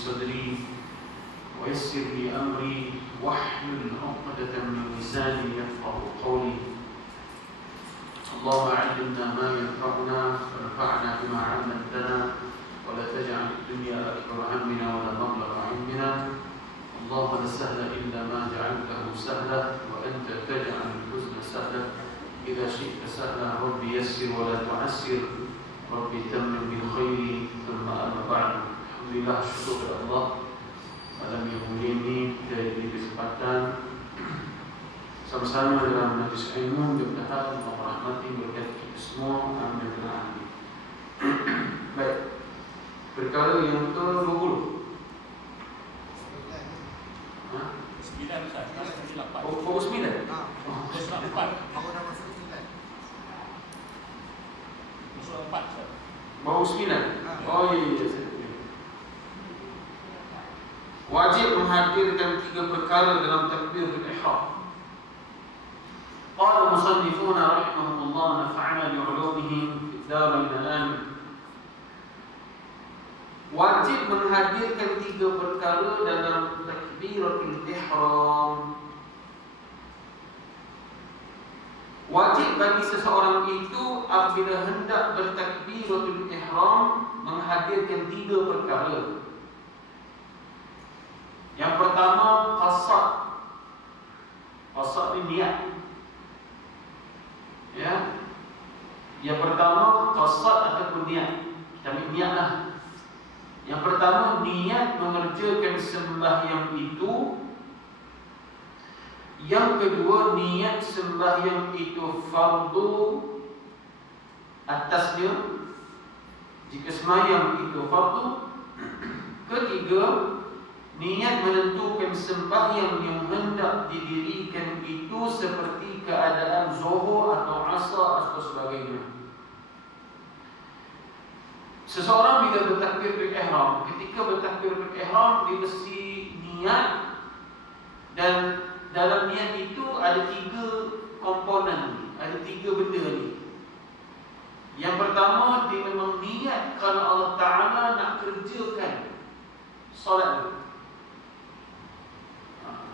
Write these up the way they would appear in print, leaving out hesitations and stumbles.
صدري ويسر لي أمري واحلل عقدة من لساني يفقهوا قولي. اللهم علمنا ما ينفعنا وانفعنا بما علمتنا ولا تجعل الدنيا أكبر همنا ولا مبلغ علمنا. اللهم لا سهل إلا ما جعلته سهلا وأنت تجعل الحزن سهلا إذا شئت سهلا. ربي يسر ولا تعسر، ربي تمم بالخير. ثم أما بعد، alhamdulillah, syukur kepada Allah malam yang mulia ini kita diberi kesempatan sama-sama dalam majlis ilmu. Mudah-mudahan Allah merahmati berkat kita semua. Amin. Baik, perkara yang ke-20. 9 Ustaz, sekarang 8. Oh, 9? Surah 4. Baru dah masuk 9. Surah 4 Ustaz. Baru 9? Oh iya. Wajib menghadirkan 3 perkara dalam takbiratul ihram. Qala musannifuna rahimahumullah nafa'ana bi'ulumihim fid darain amin. Wajib menghadirkan 3 perkara dalam takbiratul ihram. Wajib bagi seseorang itu apabila hendak bertakbiratul ihram menghadirkan 3 perkara. Yang pertama, qasad. Qasad ni niat. Ya. Yang pertama, qasad ataupun niat. Kita ambil niatlah. Yang pertama, niat mengerjakan sembahyang itu. Yang kedua, niat sembahyang itu fardu atasnya, jika sembahyang itu fardu. Ketiga, niat menentukan sembahyang yang hendak didirikan itu seperti keadaan zuhur atau asar atau sebagainya. Seseorang bila bertakbiratul ihram, ketika bertakbiratul ihram dia mesti niat, dan dalam niat itu ada 3 komponen, ada 3 benda ni. Yang pertama, dia memang niat kerana Allah Ta'ala nak kerjakan solat tu.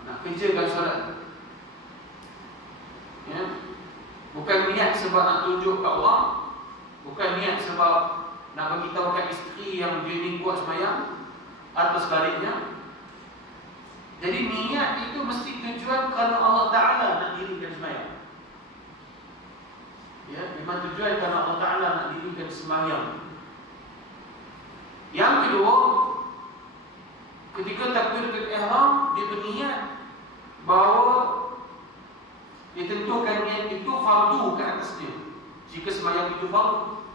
Nak kerjakan solat tu. Ya. Bukan niat sebab nak tunjuk kat Allah, bukan niat sebab nak beritahu kat isteri yang dia ni kuat sembahyang, atau sebaliknya. Jadi niat itu mesti tujuan kerana Allah Ta'ala nak dirikan sembahyang. Ya, memang tujuan kerana Allah Ta'ala nak dirikan sembahyang. Yang kedua, ketika takbiratul ihram, dia berniat bahawa ditentukan niat itu fardu ke atasnya. Jika sembahyang itu fardu,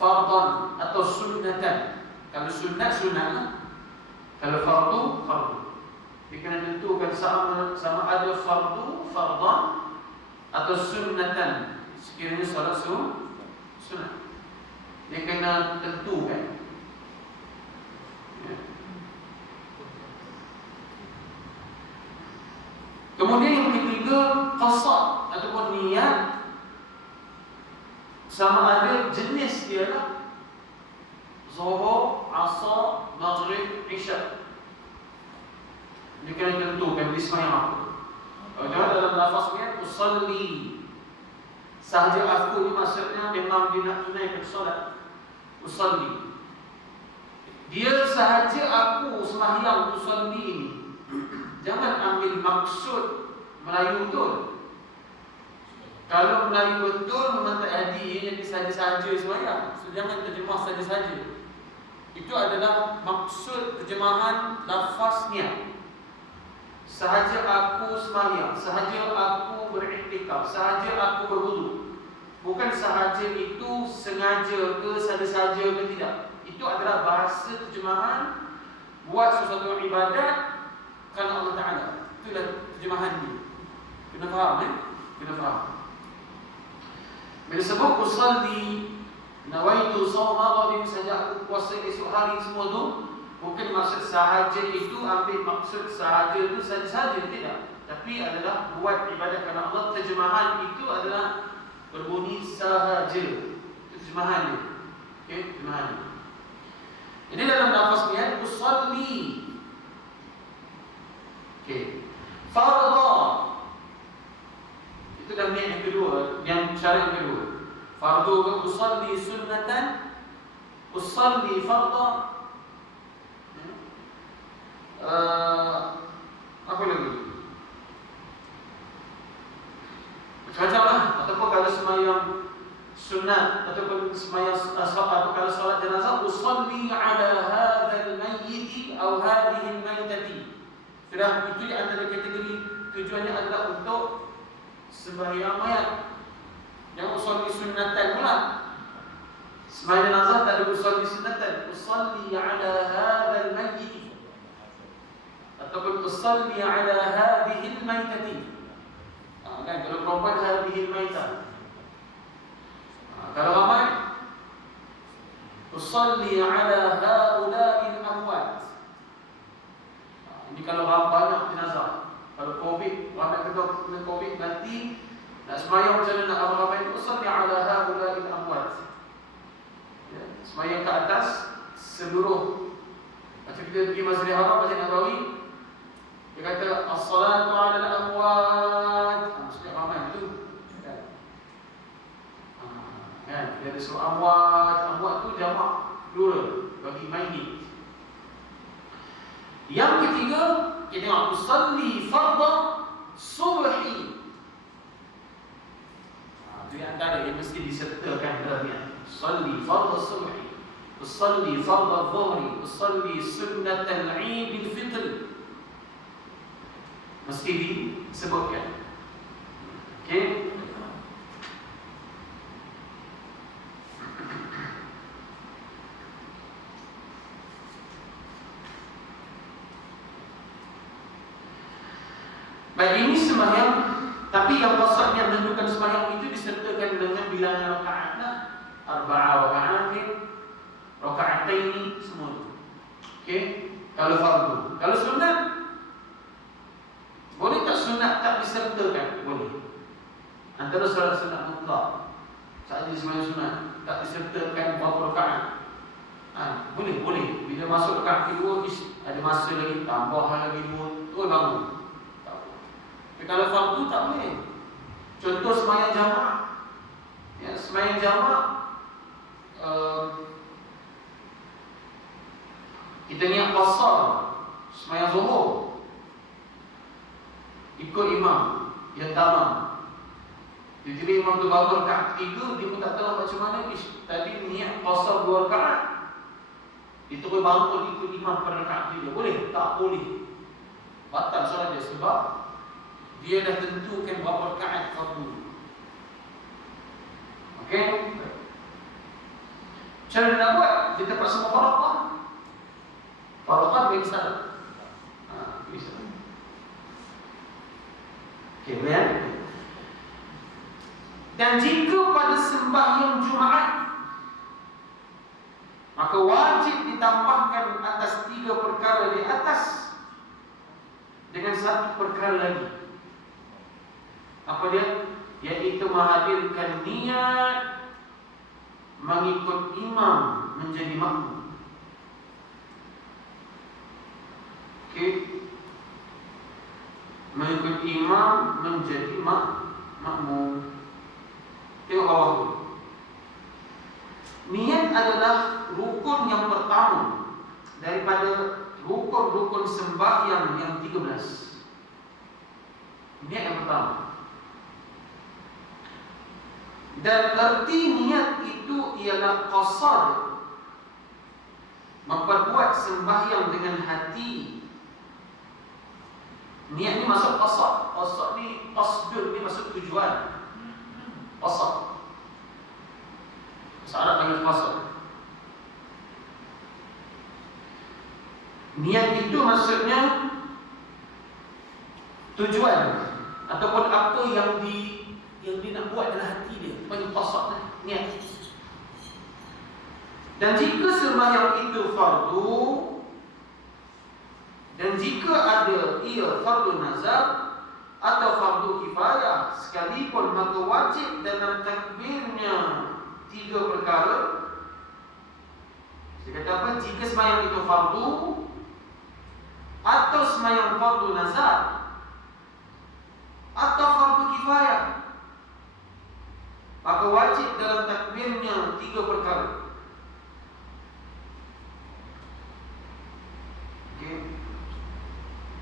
fardan atau sunnatan. Kalau sunat, sunat. Kalau fardu, fardu. Dia kena tentukan sama ada fardu, fardan atau sunnatan. Sekiranya salat sunat, dia kena tentukan. Ya. Kemudian yang ketiga, qasad ataupun niat. Sama ada jenis dia lah, zuhur, asar, maghrib, isya. Dia kena tentukan di sembahyang apa. Kalau dalam lafaz niat usalli, sahaja aku ni maksudnya memang dia nak tunaikan solat. Usalli, dia sahaja aku sembahyang usalli ni. Jangan ambil maksud Melayu betul. Kalau Melayu betul memang tak jadi, ianya saja-saja sembahyang. So, jangan terjemah saja-saja. Itu adalah maksud terjemahan lafaz niat. Sahaja aku sembahyang, sahaja aku beriktikaf, sahaja aku berwudu. Bukan sahaja itu sengaja ke, saja-saja ke, tidak. Itu adalah bahasa terjemahan buat sesuatu ibadat kerana Allah Ta'ala. Itulah terjemahan dia. Kena faham, kena faham. Bila sebut usalli, nawaitu sawma ghadin, saja aku puasa esok hari, semua tu bukan maksud sahaja itu, ambil maksud sahaja itu saja-saja, tidak. Tapi adalah buat ibadat kerana Allah. Terjemahan itu adalah berbunyi sahaja. Itu terjemahan dia. Okey, terjemahan dia. Jadi dalam lafaz niat usalli. Okey. Fardha. Itu dah niat yang kedua, yang syarat yang kedua. Fardhu ke usalli sunnatan, usalli fardha. Apa lagi? Macam-macam lah. Ataupun kalau semayang sunat, ataupun semayang atau kalau salat jenazah, usalli ala hadzal mayyit atau hadhihi al-mayyitati. Sudah, itu di antara kategori tujuannya adalah untuk sembahyang mayat. Yang usalli sunnatan pula. Sembahyang jenazah tak ada usalli sunnatan, usalli ala hadzal mayyit ataupun usalli ala hadhihi al-maitati. Kan kalau perempuan hadhihi al-maitah. Kalau ramai usalli ala haula'i al-amwat. Ini kalau banyak jenazah. Kalau Covid, ramai kena Covid mati, nak sembahyang macam mana nak ramai-ramai, usalli ala haula'i al-amwat. Ya, sembahyang ke atas seluruh. Macam kita pergi Masjidil Haram, Masjid Nabawi, dia kata as-salatu 'ala al-amwat. Maksudnya ramai itu. Kan? Dia ada suruh amwat. Amwat tu jamak plural bagi mayit. Yang ketiga, kita tengok usalli fardha subhi. Itu yang antara yang mesti disertakan dalam niat. Usalli fardha subhi, usalli fardha dhuhri, usalli sunnatal 'Eid al-Fitr. Mesti disebutkan. Okey. Baik, ini sembahyang, tapi yang qasad yang menentukan sembahyang itu disertakan dengan bilangan rakaatnya, arba'a raka'atin, raka'ataini, semua itu. Okey. Kalau fardu, kalau sunat boleh tak sunat tak disertakan? Boleh. Antara solat sunat mutlak, saat jadi sembahyang sunat tak disertakan berapa rakaat. Boleh. Bila masuk rakaat kedua, ada masa lagi, tambah lagi dua, terus bangun. Tak boleh. Tapi kalau fardu tak boleh. Contoh sembahyang jamak. Ya, sembahyang jamak kita niat qasar, sembahyang zuhur, ikut imam yang tamam. Jadi imam tu baru rakaat 3, dia pun tak tahu macam mana. Tadi niat qasar 2 rakaat, dia terus bangun ikut imam pada rakaat 3. Boleh? Tak boleh. Batal solat dia sebab dia dah tentukan berapa rakaat fardu. Okey? Macam mana nak buat? Kita terpaksa mufaraqah. Faraqah bisa. Bisa. Okey, boleh? Dan jika pada sembahyang Jumaat, maka wajib ditambahkan atas 3 perkara di atas dengan 1 perkara lagi. Apa dia? Iaitu menghadirkan niat mengikut imam menjadi makmum. Okey. Mengikut imam menjadi makmum. Tengok bawah tu. Niat adalah rukun yang pertama daripada rukun-rukun sembahyang yang 13. Niat yang pertama. Dan erti niat itu ialah qasar, memperbuat sembahyang dengan hati. Niat ni masuk qasar. Qasar ni, qasdun ni masuk tujuan. Qasar. Bahasa Arab panggil qasar. Niat itu maksudnya tujuan ataupun apa yang dia nak buat dalam hati dia. Panggil qasar, niat. Dan jika sembahyang itu fardu, dan jika ada ia fardu nazar atau fardu kifayah sekalipun, maka wajib dalam takbirnya 3 perkara. Saya kata apa? Jika sembahyang itu fardu, atau sembahyang fardu nazar atau fardu kifayah, maka wajib dalam takbirnya 3 perkara.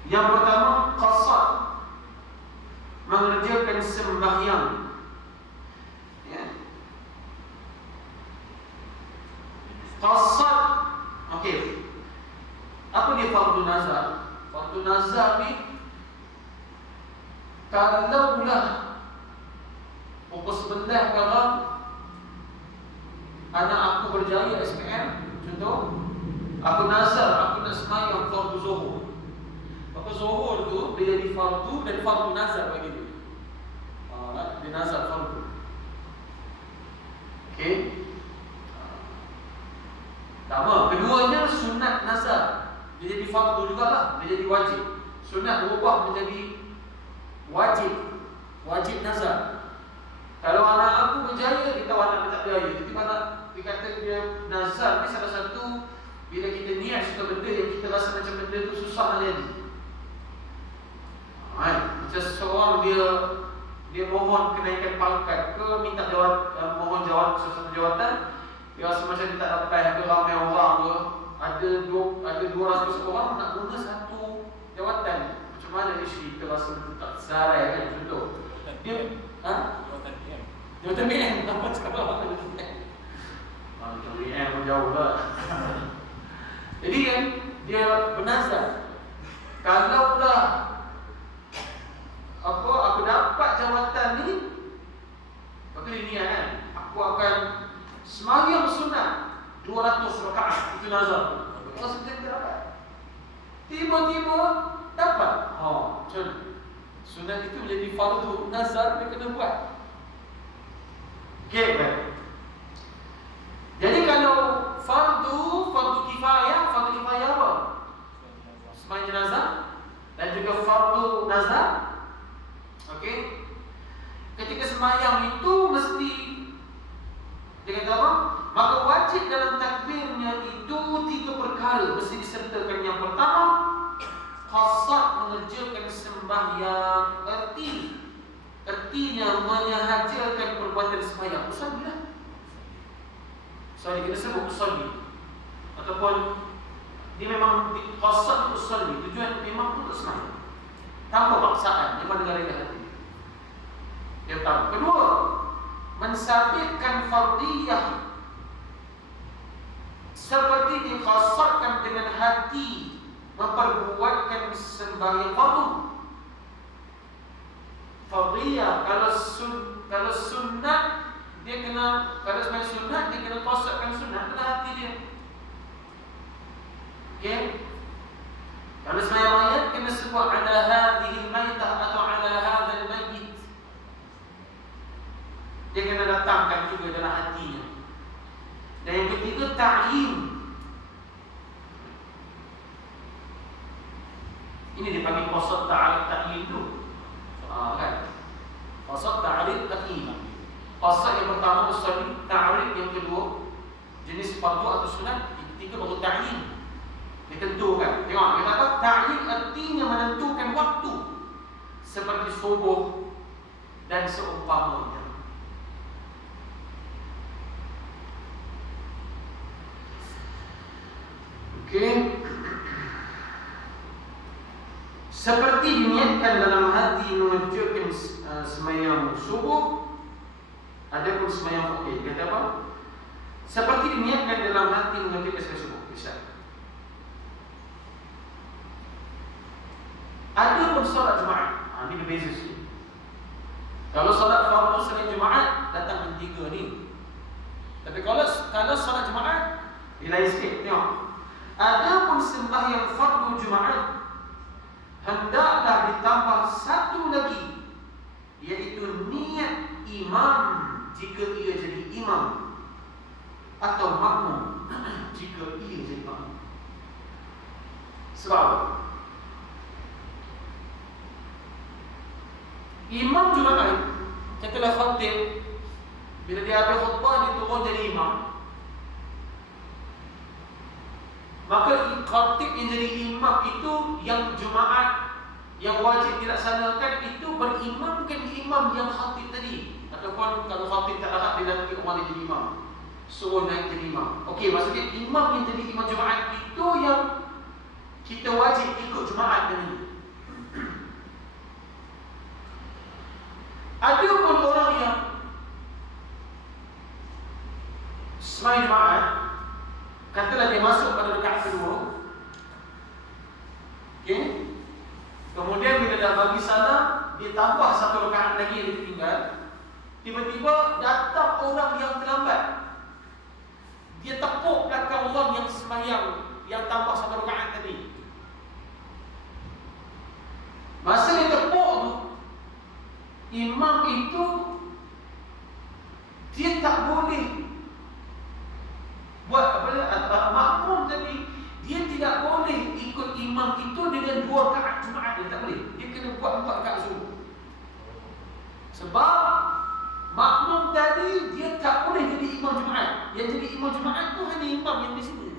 Yang pertama, qasad, mengerjakan sembahyang. Qasad, okey. Apa dia fardu nazar? Fardu nazar ni, kalaulah pukul 11 kalau anak aku berjaya SPM, contoh, aku nazar, aku nak sembahyang fardu zuhur. Maka zuhur tu dia jadi fardu dan fardu nazar bagi dia. Dia nazar fardu. Okey. Pertama, keduanya sunat nazar. Dia jadi fardu jugalah, dia jadi wajib. Sunat berubah menjadi wajib. Wajib nazar. Kalau anak aku berjaya, kita anak dia tak berjaya. Jadi anak dia kata dia nazar ni salah satu bila kita niat satu benda yang kita rasa macam benda tu susah nak jadi. Macam seorang dia mohon kenaikan pangkat ke minta mohon sesuatu jawatan, dia rasa macam dia tak dapat ke ramai orang ke, ada 200 orang nak guna satu jawatan. Macam mana isu kita rasa tak serai kan, contoh. Dia jawatan BM apa sekarang? Jawatan BM pun jauh lah. Jadi kan dia bernazar, kalau dah aku dapat jawatan ni, maka dia niat kan, aku akan sembahyang sunat 200 rakaat. Itu nazar. Rasa kita dapat, tiba-tiba dapat. Macam sunat itu menjadi fardu nazar, dia kena buat. Okey, baik. Jadi kalau fardu kifayah apa? Sembahyang jenazah dan juga fardu nazar. Okey. Ketika sembahyang itu mesti dia kata apa? Maka wajib dalam takbirnya itu 3 perkara mesti disertakan. Yang pertama, qasad, mengerjakan sembahyang. Ertinya menyahajakan perbuatan sembahyang. Usalli lah. Usalli, kita sebut usalli. Ataupun dia memang qasad usalli, tujuan memang untuk sembahyang tanpa paksaan, dia pada dari hati. Yang pertama. Kedua, mensabitkan fardiyah seperti diqasadkan dengan hati, memperbuatkan sembahyang fardu. Fardiyah kalau sunat dia kena, kalau sembahyang sunat dia kena qasadkan sunat dengan hati dia. Okey. Kalau sembahyang mayat kena sebut ala hadhihi al-maitah atau ala hadzal mayyit. Dia kena datangkan juga dalam hatinya. Dan yang ketiga, ta'yin. Ini dipanggil qasad ta'yin tu. Kan? Qasad ta'yin. Qasad yang pertama usalli, ta'rif yang kedua jenis fardu atau sunat, yang ketiga baru ta'yin. Ditentukan. Tengok, dia kata ta'yin artinya menentukan waktu seperti subuh dan seumpamanya. Okey. Seperti diniatkan dalam hati mengerjakan sembahyang subuh, adapun sembahyang okey, kata apa? Seperti diniatkan dalam hati mengerjakan sembahyang subuh. Bisa. Ada pun solat Jumaat. Ini berbeza sikit. Kalau solat fardu selain Jumaat datang yang 3 ni. Tapi kalau solat Jumaat dia lain sikit. Tengok. Ada pun sembahyang fardu Jumaat hendaklah ditambah satu lagi, iaitu niat imam jika ia jadi imam, atau makmum jika ia jadi makmum. Sebab imam Jumaat, katalah khatib, bila dia habis khutbah dia turun jadi imam, Maka khatib yang jadi imam itu yang Jumaat yang wajib dilaksanakan itu berimamkan imam yang khatib tadi. Ataupun kalau khatib tak larat dia nanti orang yang jadi imam, suruh naik jadi imam. Okey, maksudnya imam yang jadi imam Jumaat itu yang kita wajib ikut Jumaat tadi. Ada pun orang yang sembahyang Jumaat, katalah dia masuk pada rakaat kedua, okey, kemudian bila dah bagi salam, dia tambah satu rakaat lagi yang ditinggal. Tiba-tiba datang orang yang terlambat, dia tepuk belakang orang yang sembahyang yang tambah satu rakaat tadi. Masa dia tepuk tu, imam itu dia tak boleh buat makmum tadi, dia tidak boleh ikut imam itu dengan 2 rakaat Jumaat. Dia tak boleh. Dia kena buat 4 rakaat Zuhur. Sebab makmum tadi dia tak boleh jadi imam Jumaat. Yang jadi imam Jumaat tu hanya imam yang di sini.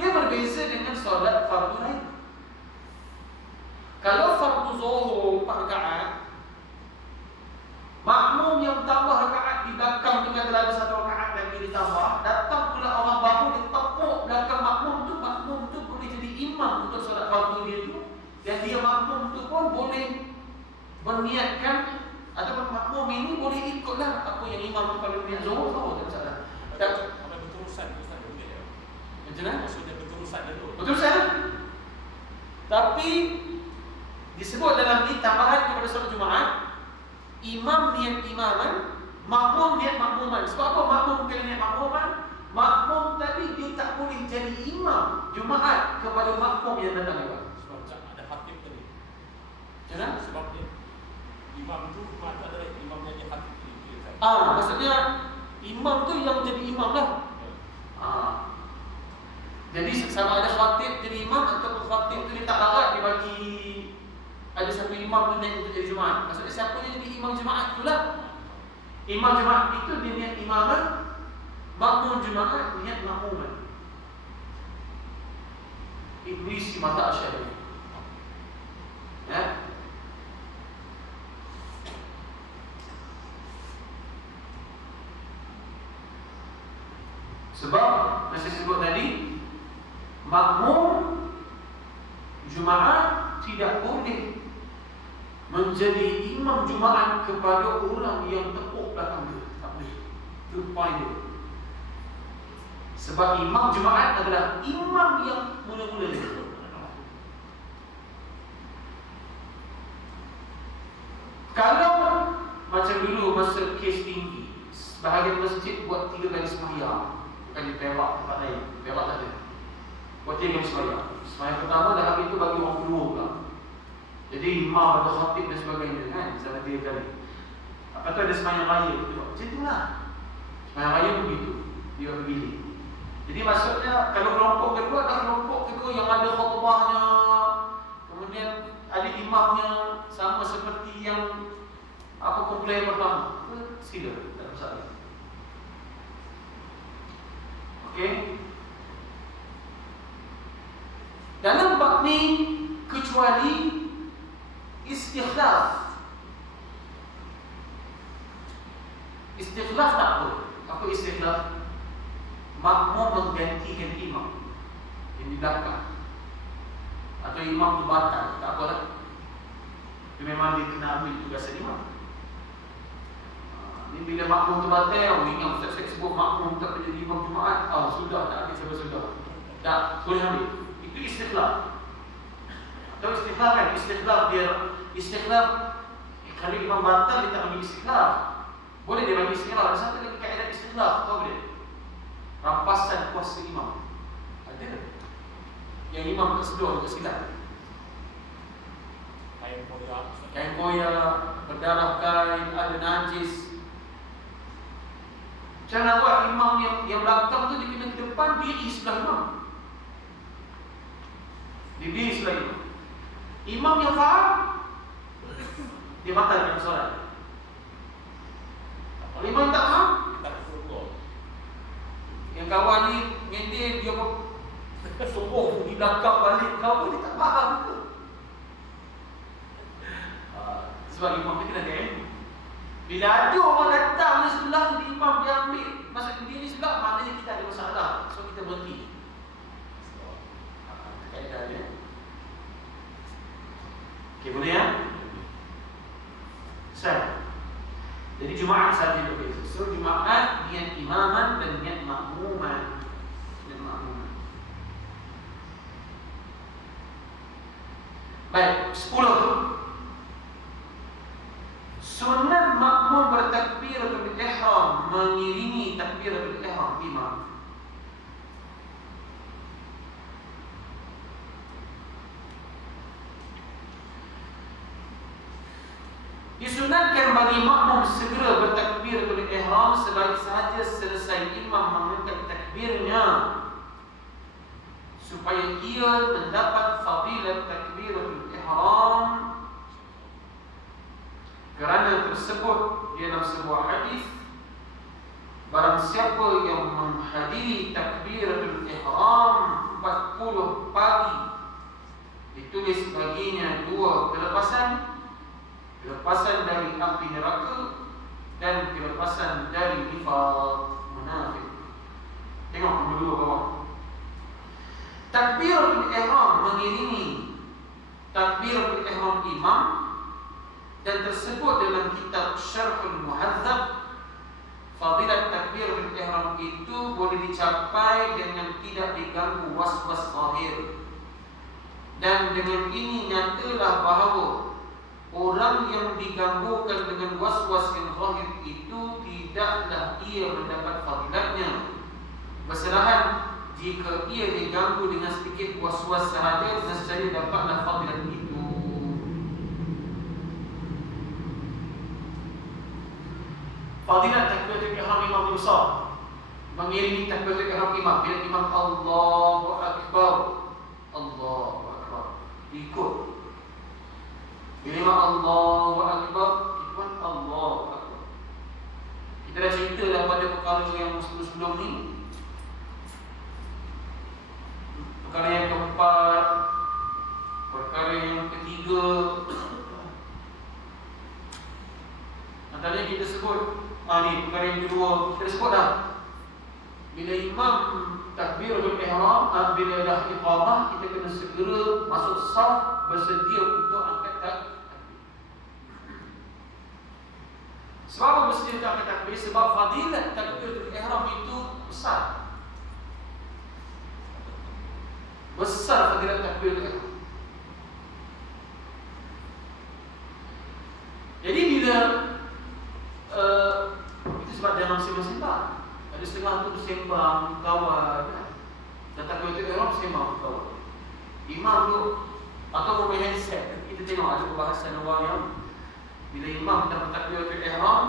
Dia berbeza dengan solat fardu lain. Kalau fardu Zuhur 4 rakaat, makmum yang tambah rakaat di belakang tu kata ada 1 rakaat lagi ditambah, datang pula orang baru dia tepuk belakang makmum tu boleh jadi imam untuk solat fardu dia tu, dan dia makmum tu pun boleh berniatkan ataupun makmum ini boleh ikutlah apa yang imam tu kalau niat Zuhur tak salah. Apa berurusan Ustaz boleh ya? Macam mana? Maksudnya berurusan dulu. Betul salah. Tapi disebut dalam ni tambahan kepada solat Jumaat, imam niat imaman, makmum niat makmuman. Sebab apa makmum kena niat makmuman? Makmum tadi dia tak boleh jadi imam Jumaat kepada makmum yang datang lewat. Sebab ada khatib tadi. Jangan? Sebab dia imam tu mana adalah imam yang khatib itu. Maksudnya imam tu yang jadi imam lah. Jadi sama ada khatib jadi imam ataupun khatib tu dia tak larat dia bagi ada satu imam tu naik untuk jadi Jumaat. Maksudnya siapa yang jadi imam Jumaat itulah. Imam Jumaat itu dia niat imaman, makmum Jumaat niat makmuman. Iblis di mata Asy'ari. Ya. Sebab saya sebut tadi, makmum Jumaat tidak boleh menjadi imam Jumaat kepada orang yang tepuk belakang dia. Tak boleh. Itu point dia. Sebab imam Jumaat adalah imam yang mula-mula dia. Kalau macam dulu masa kes tinggi, sebahagian masjid buat 3 kali sembahyang. Bukan di Perak, tempat lain. Perak tak ada. Buat 3 kali sembahyang. Sembahyang pertama dah habis itu bagi orang kedua pula. Jadi imam atau khatib dan sebagainya kan, sampai 3 kali. Apa tu ada sembahyang raya betul. Macam itulah. Sembahyang raya begitu. Dia pilih. Jadi maksudnya kalau kelompok kedua adalah kelompok kedua yang ada khutbahnya, kemudian ada imamnya sama seperti yang komplain pertama. Sila, tak ada masalah. Okey. Dalam bab ni kecuali istikhlaf. Istikhlaf tak apa. Apa istikhlaf? Makmum menggantikan imam yang di belakang, atau imam tu batal, tak apalah. Dia memang dia kena ambil tugas imam. Ni bila makmum tu batal, ingat Ustaz saya sebut makmum tak boleh jadi imam Jumaat. Sudah tak ambil siapa sudah. Tak boleh ambil. Itu istikhlaf. Atau istikhlaf kan? Istikhlaf kalau imam batal dia tak bagi istikhlaf. Boleh dia bagi istikhlaf. Ada satu lagi kaedah istikhlaf, tahu dia? Rampasan kuasa imam. Ada. Yang imam tersedar, tersilap. Kain koyak, berdarah kain, ada najis. Macam mana buat imam yang belakang tu dia kena ke depan, diri sebelah imam. Dia diri sebelah imam. Imam yang faham, dia batalkan solat. Kalau imam tak faham, Yang kawan ni nyindir dia sungguh di belakang balik. Kawan dia tak faham ke? Sebab imam ni kena ada ilmu. Bila ada orang datang ni sebelah ni imam dia ambil masuk dia ni sebelah, maknanya kita ada masalah. So kita berhenti. Kaedah dia. Okey, boleh ya? Sah. Jadi Jumaat saja berbeza. So Jumaat niat imaman dan niat makmuman. Niat makmuman. Baik, 10. Sunat makmum bertakbiratul ihram, mengiringi takbiratul ihram imam. Disunatkan bagi makmum segera bertakbiratul ihram sebaik sahaja selesai imam mengangkat takbirnya, supaya ia mendapat fadilat takbiratul ihram. Kerana tersebut di dalam sebuah hadis, barang siapa yang menghadiri takbiratul ihram 40 pagi, ditulis baginya 2 kelepasan dari api neraka dan kelepasan dari nifaq munafik. Tengok nombor 2 bawah. Takbiratul ihram mengiringi takbiratul ihram imam, dan tersebut dalam kitab Syarhul Muhadzab. Fadilat takbiratul ihram itu boleh dicapai dengan tidak diganggu was-was zahir. Dan dengan ini nyatalah bahawa orang yang diganggukan dengan was-was yang zahir itu tidaklah ia mendapat fadilatnya. Berserahan jika ia diganggu dengan sedikit was-was sahaja, nescaya dapatlah fadilat itu. Fadilat takbiratul ihram imam besar, mengiringi takbiratul ihram imam. Bila imam Allahu Akbar, Allahu Akbar, ikut. Bila imam Allahu Akbar, ikut Allahu Akbar. Kita dah cerita dah pada perkara yang sebelum ni. Perkara yang keempat, perkara yang ketiga. Antaranya kita sebut ni perkara yang kedua, kita sebut dah. Bila imam takbiratul ihram, bila dah iqamah, kita kena segera masuk saf, bersedia untuk angkat takbir. Sebab apa bersedia untuk angkat takbir? Sebab fadilat takbiratul ihram itu besar. Besar fadilat takbiratul ihram. Jadi bila itu sebab dalam sembang-sembang ada setengah tu bersembang kawan kan? Dan takbiratul ihram sembang kawan. Imam tu atau memain handset. Kita tengok ada perbahasan awal yang bila imam dapat takbiratul ihram,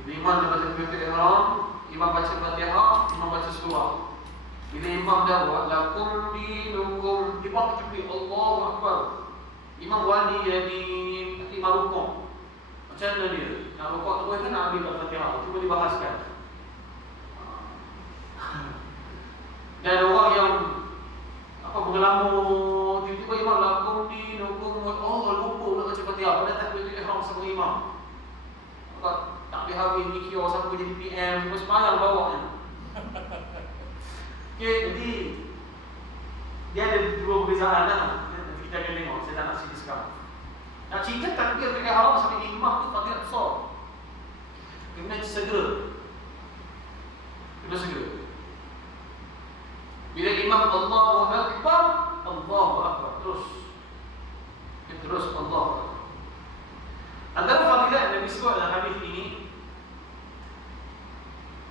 bila imam dapat takbiratul ihram, imam baca Fatihah, imam baca surah. Bila imam dah buat lakum dinukum, imam takbir Allahu Akbar. Imam wali jadi imam rukuk. Macam mana dia? Nak rukuk tu kan nak ambil Fatihah. Cuba dibahaskan. Dan orang yang bergelamur, tiba-tiba imam lakum dinukum, lupa nak baca Fatihah. Pada takbiratul ihram sama imam. Tak boleh habis mikir siapa jadi PM, semua semayang bawahnya. Okay, jadi dia ada dua perbezaan lah. Nanti kita akan tengok. Saya tak nak cerita sekarang. Nak cerita takbiratul ihram sampai imam tu fadilat besar. Kena segera. Bila imam Allahu Akbar, Allahu Akbar terus. Terus Allahu Akbar. Antara fadilat yang disebut dalam hadis ini,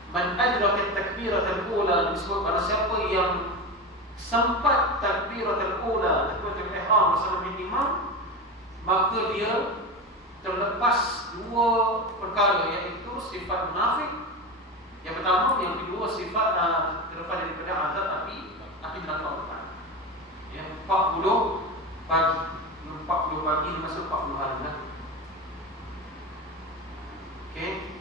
man adraka takbiratul ula, disebut pada siapa yang sempat takbiratul ula, takbiratul ihram bersama imam, maka dia terlepas dua perkara, iaitu sifat munafik yang pertama, yang kedua sifat terlepas daripada azab api neraka. Yang 40 pagi masuk 40 hari lah. Okey,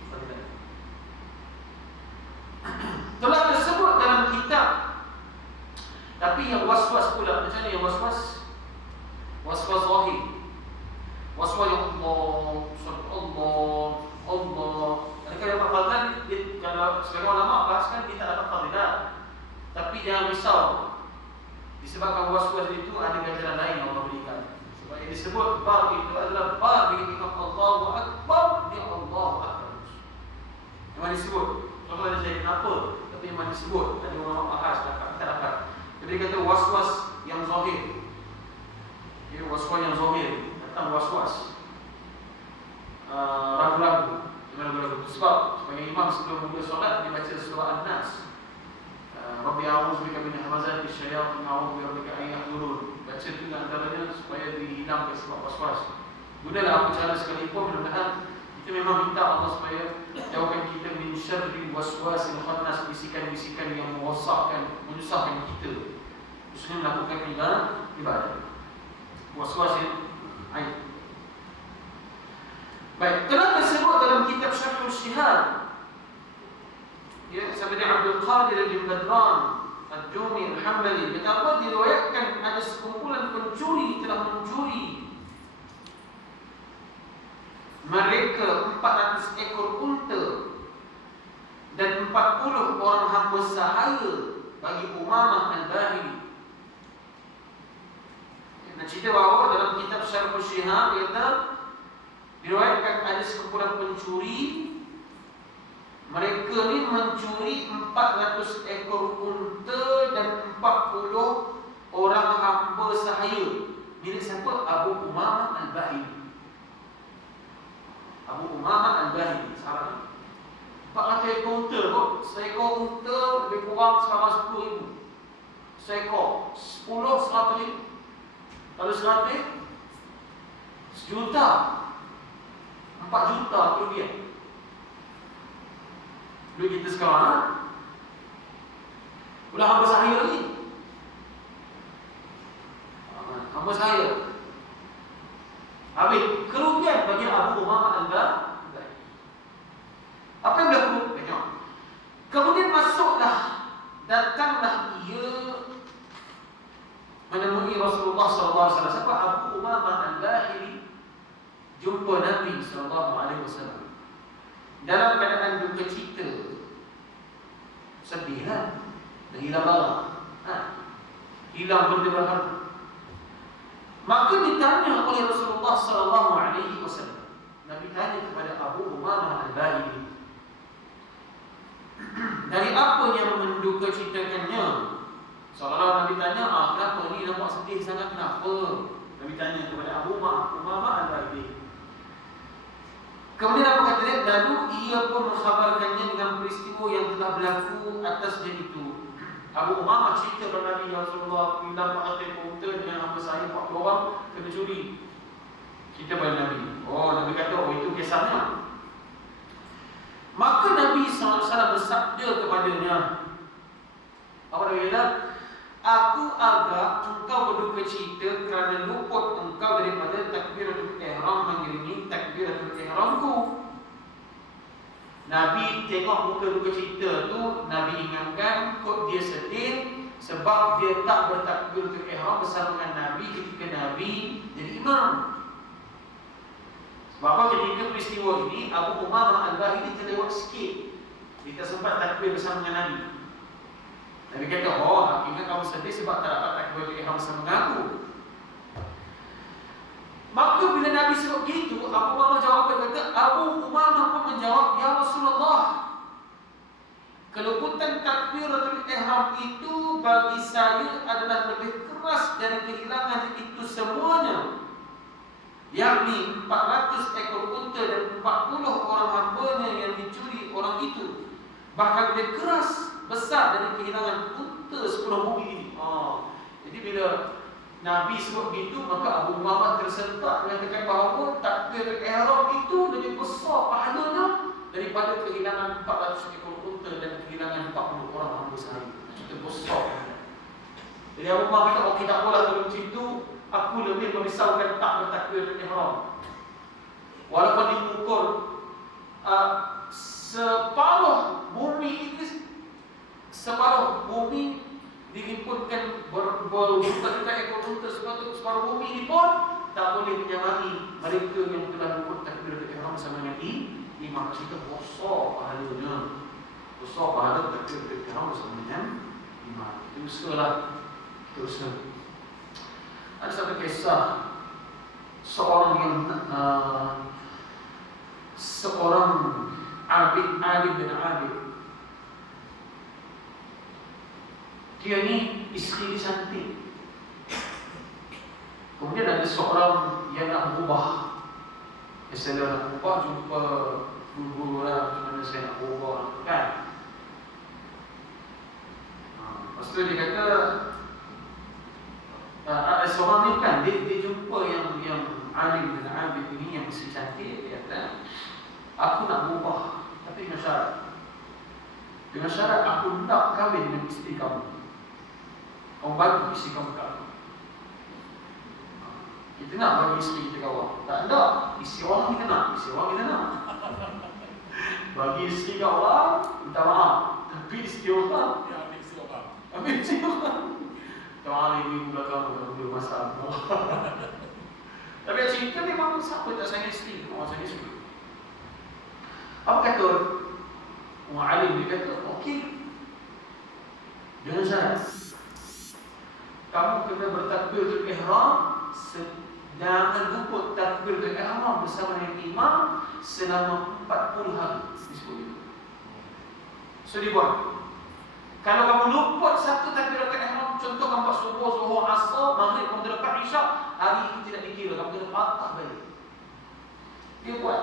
Tapi yang was-was pula, macam mana yang was-was? Was-was zahir. Was-was yang Allah. Adakah yang hafalkan, kalau sebagai ulama bahaskan dia tak dapat fadilah. Tapi jangan risau. Disebabkan was-was itu ada ganjaran lain yang Allah berikan. Sebab yang disebut bar itu adalah bar dengan imam Allahu Akbar, dia Allahu Akbar. Yang mana disebut? Kalau ada saya kenapa? Tapi yang mana disebut? Ada ulama bahas, tak dapat. Jadi kata was-was yang zahir. Ya, was-was yang zahir. Datang was-was. Ragu-ragu. Ragu-ragu. Sebab sebagai imam sebelum mula solat dia baca surah An-Nas. Rabbi a'udzubika min hamazati syayatin a'udzubika an yahdurun. Baca tu antaranya supaya dihilangkan sebab was-was. Gunalah apa cara sekalipun, mudah-mudahan kita memang minta Allah supaya jauhkan kita min syarri waswasil khannas, bisikan-bisikan yang merosakkan, menyusahkan kita. Khususnya melakukan ibadah. Was-wasil aib. Baik, kenapa disebut dalam kitab Syarhul Syihab? Ya, seperti Abdul Qadir Al-Badran Al-Jumi Al-Hambali, betapa diriwayatkan ada sekumpulan pencuri telah mencuri mereka 400 ekor unta dan 40 orang hamba sahaya bagi Umamah Al-Bahili. Nak cerita bahawa dalam kitab Syarhul Syihab dia kata diriwayatkan ada sekumpulan pencuri. Mereka ni mencuri 400 ekor unta dan 40 orang hamba sahaya. Milik siapa? Abu Umamah Al-Bahili. Abu Umamah Al-Bahili, sahabat. 400 ekor unta kot. Seekor unta lebih kurang selama 10,000. Seekor 10, 100,000. Kalau 100, sejuta, 4 juta rupiah. Duit kita sekarang, udah hamba sahaya lagi. Hamba sahaya. Habis kerugian bagi Abu Umamah Al-Bahili. Apa yang berlaku? Tengok. Kemudian datanglah ia menemui Rasulullah SAW. Siapa? Abu Umamah Al-Bahili jumpa Nabi SAW dalam keadaan duka cita, sedih lah, dah hilang barang, hilang benda berharga. Maka ditanya oleh Rasulullah SAW. Nabi tanya kepada Abu Umamah Al-Bahili, dari apa yang menduka citakannya? Seolah-olah Nabi tanya, kenapa ni nampak sedih sangat, kenapa? Nabi tanya kepada Abu Umamah Al-Bahili. Kemudian apa kata dia? Lalu ia pun mengkhabarkannya dengan peristiwa yang telah berlaku atasnya itu. Abu Umamah cerita kepada Nabi, ya Rasulullah, hilang 400 ekor unta dengan hamba saya 40 orang kena curi. Cerita kepada Nabi. Nabi kata, itu kisahnya. Maka Nabi SAW bersabda kepadanya, apa dia kata? Aku agak engkau berduka cita kerana luput engkau daripada takbiratul ihram mengiringi takbiratul ihramku. Nabi tengok muka duka cita tu, Nabi ingatkan kok dia sedih sebab dia tak bertakbiratul ihram bersama dengan Nabi ketika Nabi jadi imam. Sebab apa? Ketika peristiwa ini Abu Umamah Al-Bahili terlewat sikit, dia tak sempat takbir bersama dengan Nabi. Nabi kata, aku ingat kamu sedih sebab tak dapat takbiratul ihram bersama dengan aku. Maka bila Nabi sebut gitu, Abu Umamah jawab, dia kata, Abu Umamah pun menjawab, ya Rasulullah, keluputan takbiratul ihram itu bagi saya adalah lebih keras dari kehilangan itu semuanya, yakni 400 ekor unta dan 40 orang hambanya yang dicuri orang itu, bahkan lebih keras, besar dari kehilangan unta 10 bumi ini. Jadi bila Nabi sebut begitu, maka Abu Umamah tersentak mengatakan bahawa takbiratul ihram itu lebih besar pahalanya daripada kehilangan 400 ekor unta dan kehilangan 40 orang hamba sahaya. Itu besar. Jadi Abu Umamah kata, okey, tak apalah kalau macam itu, aku lebih merisaukan tak bertakbiratul ihram. Walaupun diukur separuh bumi ini, separuh bumi dihimpunkan berjuta-juta ekor unta separuh bumi ini pun tak boleh menyamai mereka yang telah menyebut takbiratul ihram bersama dengan imam. Kita besar pahalanya, besar pahala takbiratul ihram bersama dengan imam. Itu usahalah, itu usaha. Ada satu kisah seorang yang seorang alim bin abid. Dia ni isteri dia cantik. Kemudian ada seorang yang nak berubah. Biasalah nak berubah, jumpa guru lah, macam mana saya nak berubah kan. Lepas tu dia kata ada seorang ni kan, dia jumpa yang alim bin abid ini, yang isteri cantik. Dia kata, aku nak berubah, tapi dengan syarat. Dengan syarat aku nak kahwin dengan isteri kamu. Kamu bagi isteri kamu ke aku. Kita nak bagi isteri kita kawan. Tak ada. Isteri orang kita nak. Isteri orang kita nak. Bagi isteri kawan, minta maaf. Tapi isteri orang, Ya, ambil isteri orang. ambil isteri orang. Minta maaf ibu belakang boleh masalah. Tapi cerita ni memang siapa tak sayang isteri. Orang sayang isteri. Apa kata orang alim dia kata, okey. Dengan syarat kamu kena bertakbiratul ihram, jangan luput takbiratul ihram bersama dengan imam selama 40 hari. Disebut itu. So dibuat. Kalau kamu luput satu takbiratul ihram, contoh kamu buat subuh, zuhur, asar, maghrib, kamu lepas isyak, hari itu tidak dikira, kamu kena patah balik. Dia buat.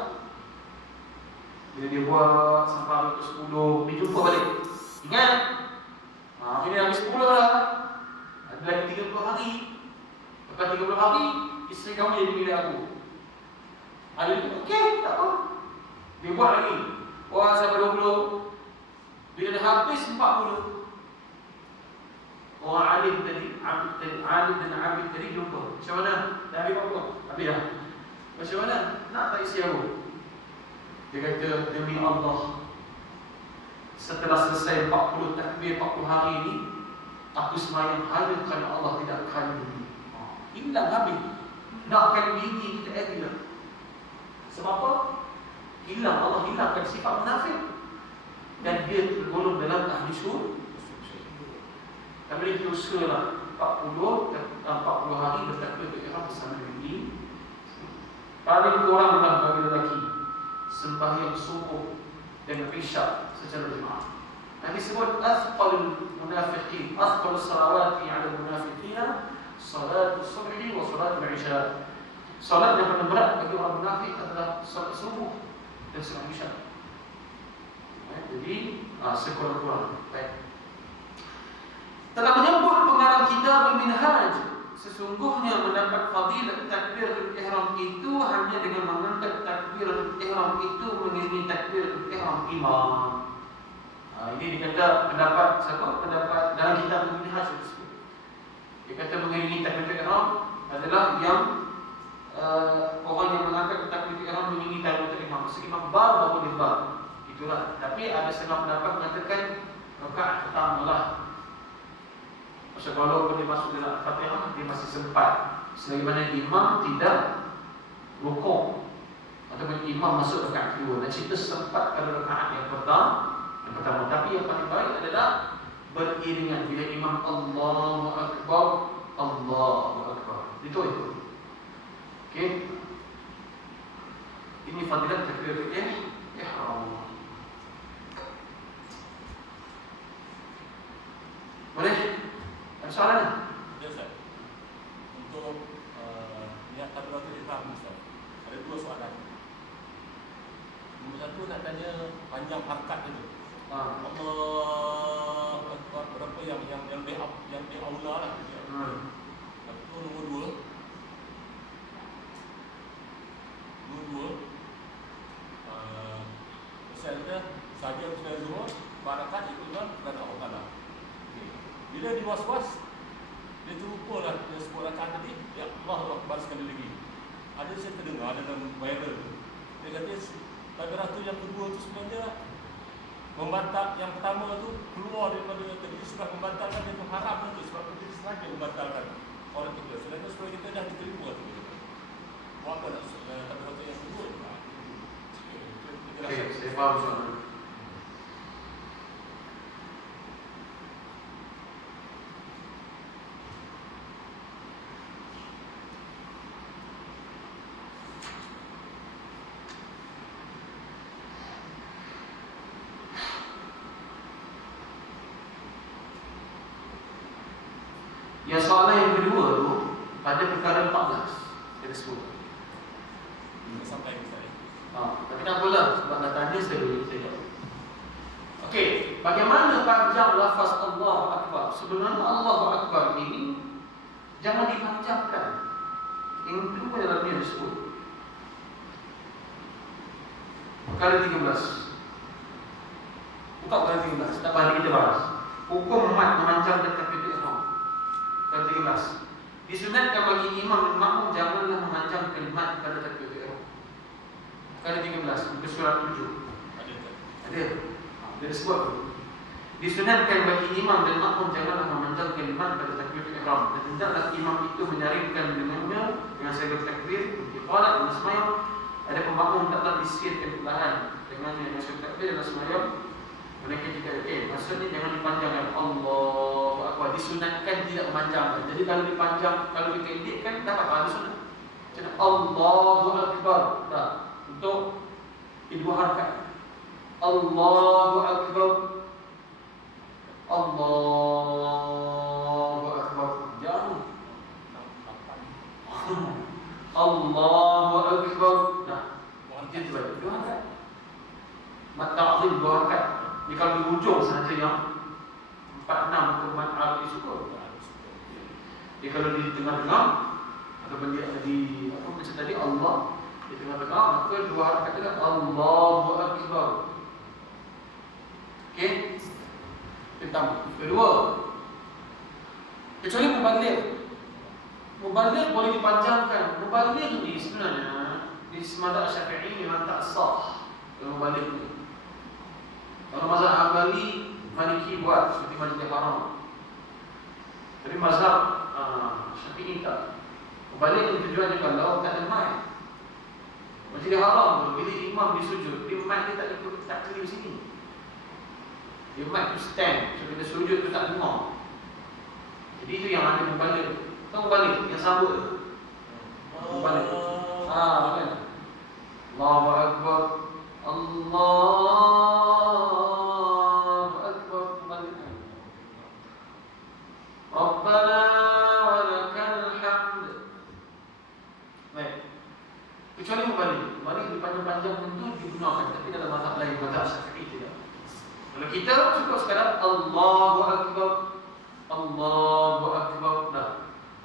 Bila dia buat sampai hari ke-10, dia jumpa balik. Ingat? Ini habis 10 lah. Ada lagi 30 hari. Lepas 30 hari, isteri kamu jadi milik aku. Ada itu, okey, tak apa. Dia buat lagi. Buat sampai 20. Bila dah habis 40. Orang alim tadi, alim dan abid tadi jumpa. Macam mana? Dah habis apa? Habis dah. Macam mana? Nak tak isteri aku? Dia kata, demi Allah, setelah selesai 40 takbir 40 hari ini, aku semayang hanya kerana Allah, tidak kerana diri. Hilang habis. Nakkan diri kita hilang. Sebab apa? Hilang, Allah hilangkan sifat munafik. Dan dia tergolong dalam ahli syurga. Dan boleh kita usahalah 40 hari bertakbir ihram bersama dengan diri. Paling kuranglah bagi lelaki sembahyang subuh dan isyak secara jemaah. Nabi sebut athqalul munafiqin, athqalus salawati 'ala al-munafiqina salatul subhi wa salatul isya. Salat yang paling berat bagi orang munafik adalah salat subuh dan salat isya. Jadi sekurang-kurang baik. Telah menyebut pengarang kitab Al-Minhaj, sesungguhnya mendapat fadilat takbiratul ihram itu hanya dengan mengangkat takbiratul ihram itu mengiringi takbiratul ihram imam. Ini dikata pendapat siapa? Pendapat dalam kitab Al-Minhaj tersebut. Dia kata mengiringi takbiratul ihram adalah yang orang yang mengangkat takbiratul ihram mengiringi takbiratul ihram. Maksudnya imam baru bar. Itulah. Tapi ada setengah pendapat mengatakan rakaat pertama lah. Maksud kalau dia masuk dalam Al-Fatihah, dia masih sempat. Sebagaimana imam tidak rukuk ataupun imam masuk rakaat kedua. Dan cerita sempat pada rakaat yang pertama. Tapi yang paling baik adalah beriringan. Bila imam Allahu Akbar, Allahu Akbar. Itu. Okey. Ini fadilat takbiratul ihram. Boleh? Ada soalan ni? Ya, Ustaz. Untuk niat takbiratul ihram, Ustaz, ada dua soalan. Nombor satu nak tanya panjang harkat itu. Allah Akbar berapa yang di aula lah. Lepas tu nombor dua, misalnya saja sudah zuhur, barakat itu kan kerana Allah Ta'ala. Bila dia was-was, dia terlupalah dia sebut rakaat tadi, ya Allah Akbar sekali lagi. Ada saya terdengar dalam viral tu, dia kata takbirah tu yang kedua tu sebenarnya Membantah yang pertama tu keluar daripada tadi sudah membatalkan dia tu haram tu sebab kita sengaja membatalkan orang kita. Sedangkan supaya kita dah diterima tu. Buat apa nak tapi kata yang kedua. Okey, saya faham soalan. Yang soalan yang kedua tu pada perkara 14 dia sebut. Sampai ke saya. Tapi tak apalah sebab nak tanya saya boleh jawab. Okey, bagaimana panjang lafaz Allahu Akbar? Sebenarnya Allahu Akbar ini jangan dipanjangkan. Yang itu pun dalam dia disebut. Perkara 13. Bukan perkara 13, tak balik kita bahas. Hukum mat memanjangkan takbiratul ihram. Perkara 13. Disunatkan bagi imam dan makmum janganlah memanjangkan mat pada takbiratul ihram. Perkara 13, muka surat 7. Ada. Dia sebut tu. Disunatkan bagi imam dan makmum janganlah memanjangkan mat pada takbiratul ihram. Dan hendaklah imam itu menyaringkan dengannya dengan segala takbir, iqalat dan sembahyang. Ada pemakmum taklah disirkan perlahan dengannya dengan segala takbir dan sembahyang. Mereka jika maksudnya jangan dipanjangkan Allahu Akbar. Disunatkan tidak memanjangkan. Jadi kalau dipanjang, kalau dipendekkan dapat pahala sunat. Macam Allahu Akbar. Dah. Untuk dua harakat. Allahu Akbar. Allahu Akbar. Jangan. Allahu Akbar. Dah. Itu baik. Dua harakat. Mat ta'zim dua harakat. Ini kalau di hujung sahaja yang 4-6 ke mat al syukur. Jadi kalau di tengah-tengah ataupun di apa macam tadi Allah di tengah-tengah, maka dua harakat itu Allahu Akbar. Okey? Pertama. Kedua, kecuali mubalik boleh dipanjangkan. Mubalik ini sebenarnya di mazhab Syafi'i memang tak sah mubalik ini. Kalau mazhab Hambali, Maliki buat seperti Masjidil Haram. Tapi mazhab Syafi'i tak. Mubalik itu tujuannya kalau tak ada mic. Masjidil Haram tu bila imam disujud, dia mic dia tak ikut, tak kena di sini. Dia mic tu stand, so bila sujud tu tak dengar. Jadi itu yang ada mubalik. Tahu mubalik yang sambut tu. Mubalik. Kan? Allahu Akbar. Allahu Akbar. Mubalik. Rabbana wa lakal hamd. Baik. Kecuali mubalik dipanjang-panjang tentu digunakan, tapi dalam mazhab lain, mazhab Syafi'i tidak. Kalau kita cukup sekarang Allahu Akbar. Allahu Akbar. Dah.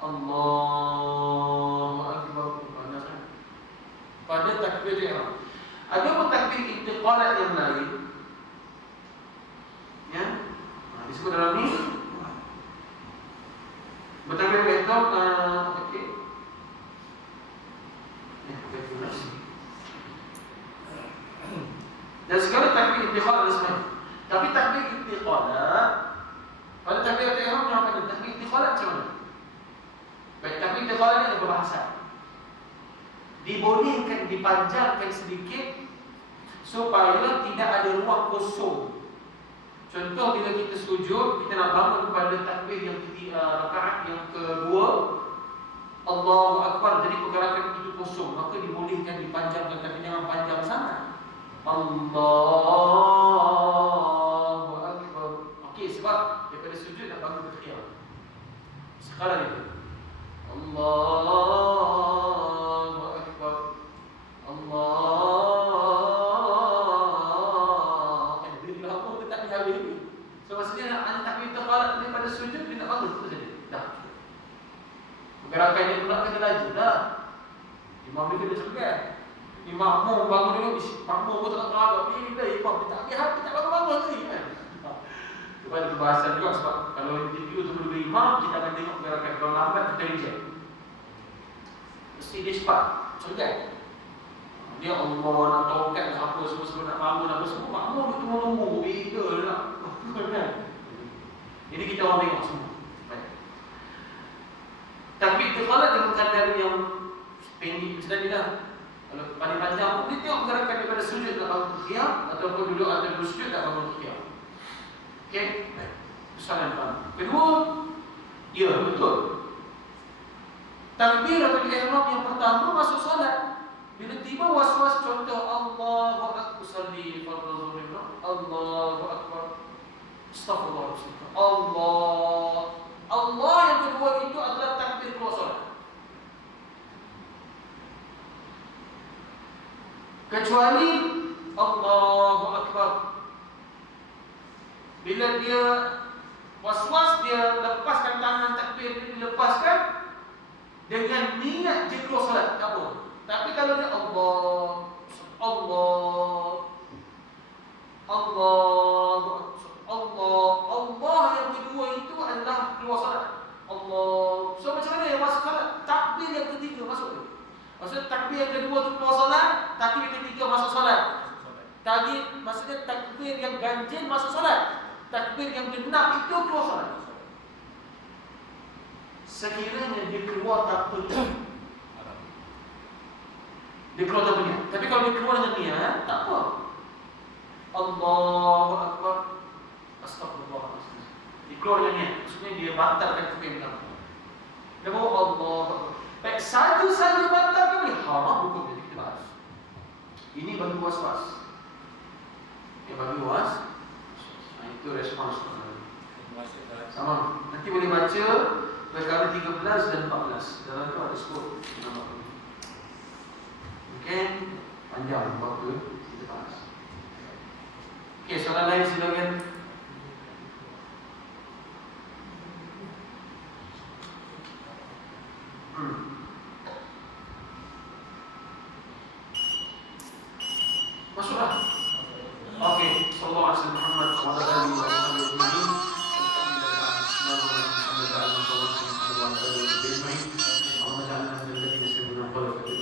Allahu Akbar. Pada takbir ihram. Ada pun takbir intiqalat yang lain. Ya. Disebut dalam ni. Bertakbir ihram okey. Dan segala takbir intiqalat ada sebenarnya. Tapi takbir intiqalat pada takbir ihram yang apa? Takbir intiqalat macam mana? Baik, takbir intiqalat ni ada berbahasan. Dibolehkan dipanjangkan sedikit supaya tidak ada ruang kosong. Contoh bila kita sujud, kita nak bangun kepada takbir yang rakaat yang kedua, Allahu Akbar, jadi pergerakan itu kosong, maka dibolehkan dipanjangkan, tapi jangan panjang sangat. Allahu Akbar. Okey, sebab daripada sujud nak bangun ke qiyam. Sekarang ni Allahu Akbar. Allah. Dia lama dia tak habis ni. So maksudnya nak takbir intiqalat daripada sujud dia nak bangun tu saja. Dah. Pergerakannya pula kena laju dah. Imam ni kena cepat. Imam mau bangun dulu, makmum pun tak tahu ni dah imam dia tak habis tak bangun ni kan. Sebab itu bahasan juga, sebab kalau interview tu dulu imam, kita akan tengok pergerakan. Kalau lambat kita reject. Mesti dia cepat, cepat. Dia Allah nak tongkat nak apa semua nak bangun apa semua. Makmum itu menunggu bila nak. Kan? Jadi kita orang tengok semua. Baik. Takbir istiqalah dengan kadar yang pendek tadi dah. Kalau paling panjang pun dia tengok gerakan daripada sujud ke al-qiyam ataupun duduk atau bersujud ke al-qiyam. Okey? Baik. Soalan pertama. Kedua, ya betul. Takbiratul ihram yang pertama masuk solat. Bila tiba was-was, contoh Allahu akbar salli fardhu zuhur, Allahu akbar astaghfirullah, Allah yang kedua itu adalah takbir keluar solat. Kecuali Allahu akbar, bila dia was-was, dia lepaskan tangan takbir, dia dilepaskan dengan niat dia keluar solat, tak apa. Tapi kalau dia Allah yang kedua itu adalah keluar solat. Allah. So macam mana yang masuk solat? Takbir yang ketiga masuk dia. Maksudnya takbir yang kedua itu keluar solat, takbir yang ketiga masuk solat. Maksudnya takbir yang ganjil masuk solat, takbir yang genap itu keluar solat. Sekiranya dia keluar tak betul, dia keluar tanpa niat. Tapi kalau dia keluar dengan niat, tak apa. Allahu akbar astaghfirullah. Dia keluar dengan niat, maksudnya dia batalkan takbir pertama. Dia bawa Allahu akbar. Baik, saja batalkan boleh haram hukum jadi kita bahas. Ini bagi was-was. Yang bagi was, itu respons. Sama. Nanti boleh baca perkara 13 dan 14. Dalam tu ada skor. Mungkin panjang waktu kita bahas. Okey, soalan lain silakan. Masuklah. Okey, sallallahu alaihi wasallam Muhammad wa ala alihi wa sahbihi ajma'in. Allahumma ja'alna minal ladzina yastami'una al-qawla